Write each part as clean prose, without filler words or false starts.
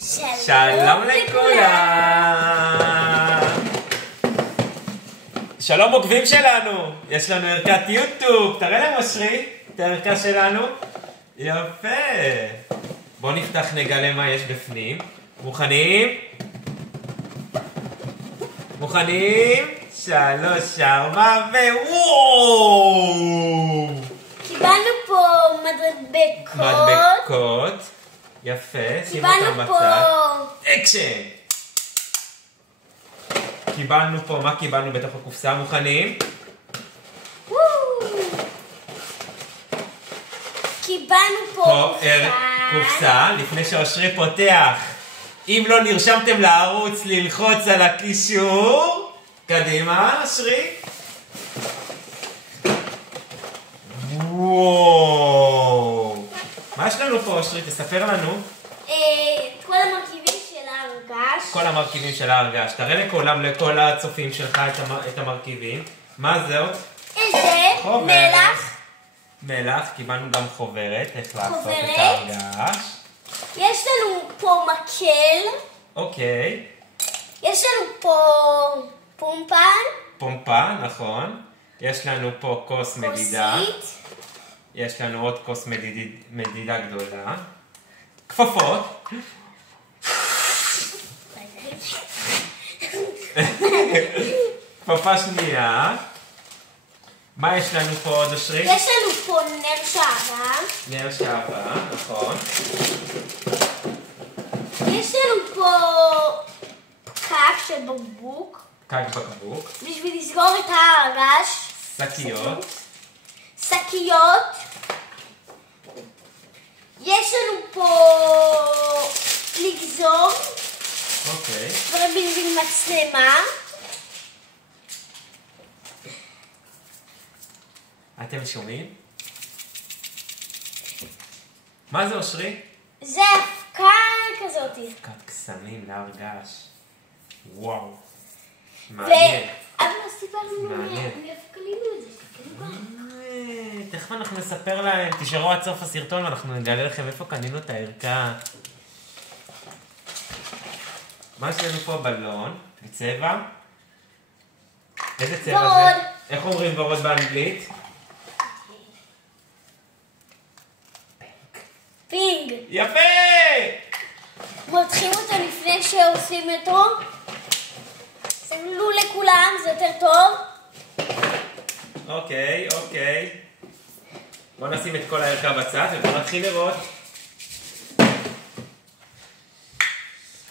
שלום לכולם! שלום עוקבים שלנו! יש לנו ערכת יוטיוב, תראה להם אושרי את הערכה שלנו. יפה! בואו נפתח, נגלה מה יש בפנים. מוכנים? מוכנים? 3, 4 ווואו! קיבלנו פה מדבקות. יפה, שימו אותם בצד. אקשן! קיבלנו פה, מה קיבלנו בתוך הקופסה? מוכנים? קיבלנו פה קופסה, לפני שאושרי פותח. אם לא נרשמתם לערוץ, ללחוץ על הקישור. קדימה, אושרי. וואו. מה יש לנו פה, אושרי? תספר לנו. כל המרכיבים של ההרגש. כל המרכיבים של ההרגש. תראה לכל הצופים שלך את המרכיבים. מה זהו? זה מלח. מלח, קיבלנו גם חוברת, איך לעשות את ההרגש. יש לנו פה מקל. אוקיי. יש לנו פה פומפן. פומפה, נכון. יש לנו פה כוס מדידה. כוסית. יש לנו עוד כוס מדידה גדולה. כפפות. כפפה שנייה. מה יש לנו פה עוד, אושרי? יש לנו פה נר שערה. נר שערה, נכון. יש לנו פה פקק של בקבוק. פקק בקבוק. בשביל לסגור את ההרגש. שקיות. שקיות. יש לנו פה לגזור. אוקיי. בשביל מצלמה. אתם שומעים? מה זה, אושרי? זה הפקה כזאת. הפקת קסמים להרגש. וואו. מעניין. אבל לא סיפרנו מעניין. מאיפה קנינו את זה. תכף אנחנו נספר להם, תשארו עד סוף הסרטון ואנחנו נגלה לכם איפה קנינו את הערכה. מה יש לנו פה? בלון, בצבע. איזה צבע ורוד. זה? איך אומרים ורוד באנגלית? פינג. יפה! מותחים אותו לפני שעושים אותו. סגלו לכולם, זה יותר טוב. אוקיי. בוא נשים את כל הערכה בצד ובוא נתחיל לראות.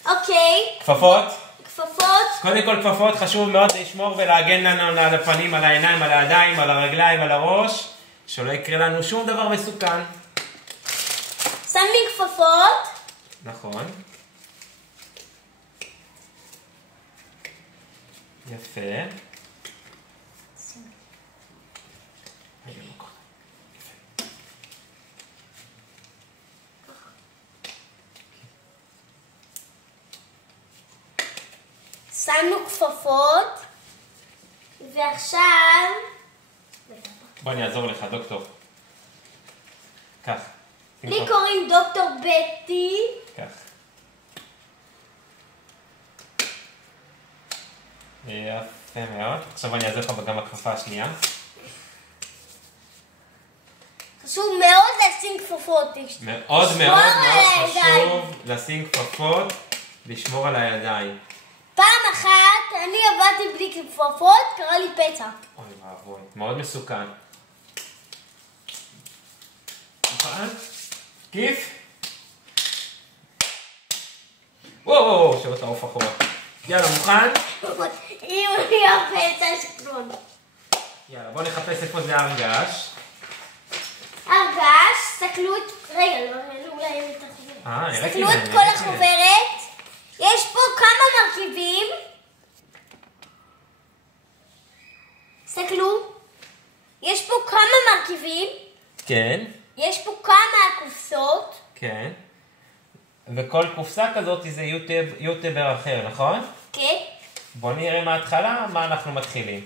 אוקיי. כפפות. כפפות. קודם כל כפפות, חשוב מאוד לשמור ולהגן לנו על הפנים, על העיניים, על הידיים, על הרגליים, על הראש, שלא יקרה לנו שום דבר מסוכן. שמים כפפות. נכון. יפה. שמנו כפפות. ועכשיו... בוא אני אעזור לך, דוקטור. כך. לי קוראים דוקטור בטי. כך. יפה מאוד. עכשיו אני אעזור לך גם בכפפה השנייה. חשוב מאוד לשים כפפות. מאוד מאוד חשוב לשים כפפות, לשמור על הידיים. פעם אחת אני עבדתי בלי כפפות, קרה לי פצע. אוי ואבוי, מאוד מסוכן. מוכן? כיף? וואו, שלא תעוף אחורה. יאללה, מוכן? אם אני הפצע שקרון. יאללה, בוא נחפש איפה זה הרגש. הרגש, סתכלו את... רגע, לא ראינו להם את החוברת. סתכלו את כל החוברת. יש פה כמה מרכיבים. סתכלו. יש פה כמה מרכיבים. כן. יש פה כמה קופסות. כן. וכל קופסה כזאת זה יוטיובר אחר, נכון? כן. בוא נראה מההתחלה מה אנחנו מתחילים.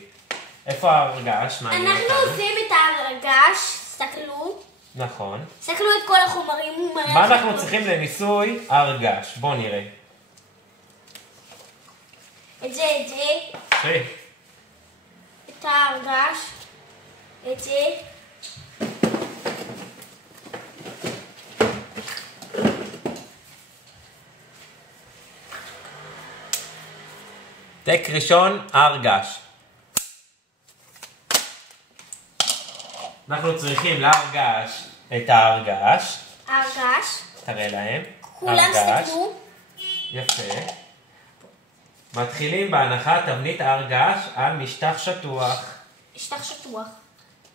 איפה ההרגש? אנחנו עושים את ההרגש. תסתכלו. נכון. תסתכלו את כל החומרים. מה אנחנו צריכים לניסוי הר געש? בואו נראה. את זה. את ההר געש. את זה. טק ראשון, הר געש. אנחנו צריכים להר געש את ההר געש. הר געש. תראה להם. כולם סתכלו. יפה. מתחילים בהנחת תבנית ההר געש על משטח שטוח. משטח שטוח.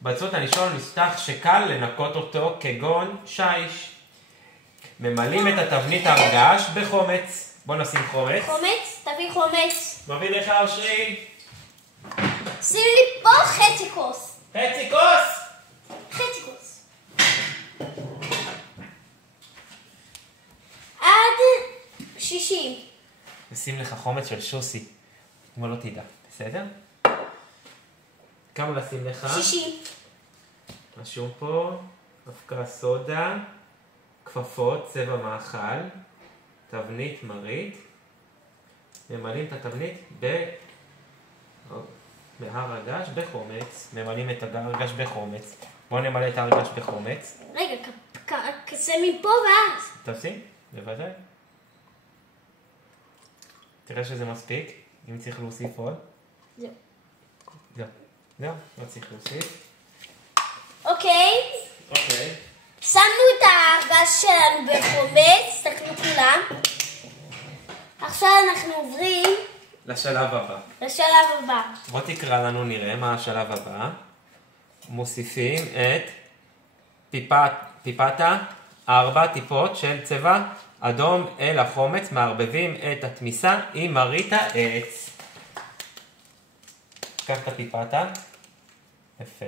בצות הראשון משטח שקל לנקות אותו כגון שיש. ממלאים את התבנית ההר געש בחומץ. בוא נשים חומץ. חומץ? תביא חומץ. מביא לך אושרי. שים לי פה חצי כוס. חצי כוס? חצי כוס. עד 60. נשים לך חומץ של שוסי. כמו לא תדע, בסדר? כמה לשים לך? 60. רשום פה, אבקה סודה, כפפות, צבע מאכל, תבנית מרית. ממלאים את התבנית בהר הגעש בחומץ. ממלאים את ההר געש בחומץ. בואו נמלא את ההר געש בחומץ. רגע, שמים פה ואז. תשים, בוודאי. תראה שזה מספיק, אם צריך להוסיף עוד. זהו. זהו, לא צריך להוסיף. אוקיי. שמנו את ההרגש שלנו בחומץ, תסתכלו כולם. עכשיו אנחנו עוברים לשלב הבא. בוא תקרא לנו, נראה מה השלב הבא. מוסיפים את פיפתה 4 טיפות של צבע אדום אל החומץ, מערבבים את התמיסה עם מרית העץ. קח את הפיפתה. יפה.